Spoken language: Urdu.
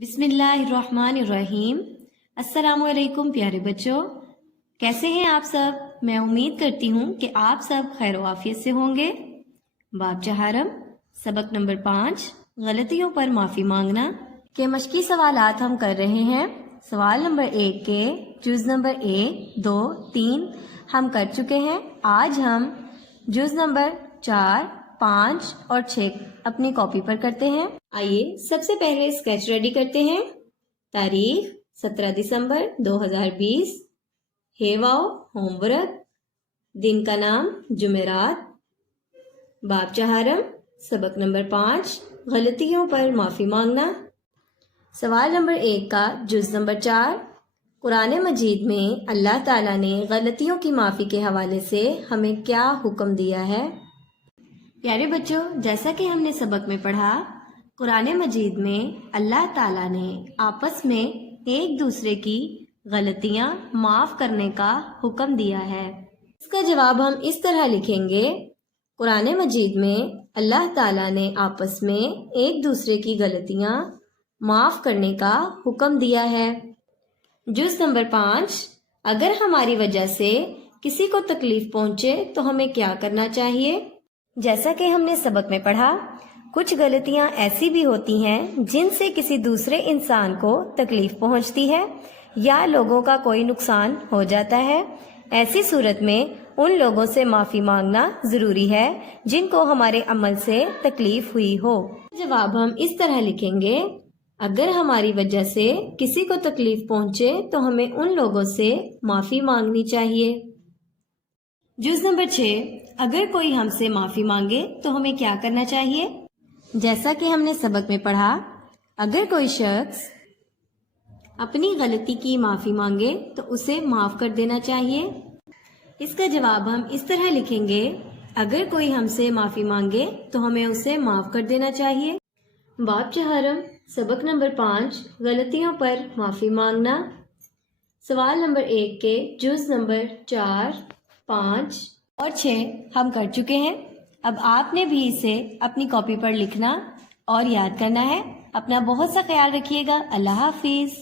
بسم اللہ الرحمن الرحیم۔ السلام علیکم پیارے بچوں، کیسے ہیں آپ سب؟ میں امید کرتی ہوں کہ آپ سب خیر و عافیت سے ہوں گے۔ باب چہارم، سبق نمبر 5، غلطیوں پر معافی مانگنا کے مشقی سوالات ہم کر رہے ہیں۔ سوال نمبر 1 کے جز نمبر 1، 2، 3 ہم کر چکے ہیں۔ آج ہم جز نمبر 4، 5 اور 6 اپنی کاپی پر کرتے ہیں۔ آئیے سب سے پہلے اسکیچ ریڈی کرتے ہیں۔ تاریخ 17 دسمبر 2020، ہیواؤ ہوم ورک، دن کا نام جمعرات، باب چہارم، سبق نمبر 5، غلطیوں پر معافی مانگنا۔ سوال نمبر 1 کا جز نمبر 4، قرآن مجید میں اللہ تعالیٰ نے غلطیوں کی معافی کے حوالے سے ہمیں کیا حکم دیا ہے؟ پیارے بچوں، جیسا کہ ہم نے سبق میں پڑھا، قرآن مجید میں اللہ تعالیٰ نے آپس میں ایک دوسرے کی غلطیاں معاف کرنے کا حکم دیا ہے۔ اس کا جواب ہم اس طرح لکھیں گے، قرآن مجید میں اللہ تعالیٰ نے آپس میں ایک دوسرے کی غلطیاں معاف کرنے کا حکم دیا ہے۔ جز نمبر 5، اگر ہماری وجہ سے کسی کو تکلیف پہنچے تو ہمیں کیا کرنا چاہیے؟ جیسا کہ ہم نے سبق میں پڑھا، کچھ غلطیاں ایسی بھی ہوتی ہیں جن سے کسی دوسرے انسان کو تکلیف پہنچتی ہے یا لوگوں کا کوئی نقصان ہو جاتا ہے۔ ایسی صورت میں ان لوگوں سے معافی مانگنا ضروری ہے جن کو ہمارے عمل سے تکلیف ہوئی ہو۔ جواب ہم اس طرح لکھیں گے، اگر ہماری وجہ سے کسی کو تکلیف پہنچے تو ہمیں ان لوگوں سے معافی مانگنی چاہیے۔ جز نمبر 6، اگر کوئی ہم سے معافی مانگے تو ہمیں کیا کرنا چاہیے؟ جیسا کہ ہم نے سبق میں پڑھا، اگر کوئی شخص اپنی غلطی کی معافی مانگے تو اسے معاف کر دینا چاہیے۔ اس کا جواب ہم اس طرح لکھیں گے، اگر کوئی ہم سے معافی مانگے تو ہمیں اسے معاف کر دینا چاہیے۔ باب چہارم، سبق نمبر 5، غلطیوں پر معافی مانگنا۔ سوال نمبر 1 کے جز نمبر 4، 5 اور 6 ہم کر چکے ہیں۔ اب آپ نے بھی اسے اپنی کاپی پر لکھنا اور یاد کرنا ہے۔ اپنا بہت سا خیال رکھیے گا۔ اللہ حافظ۔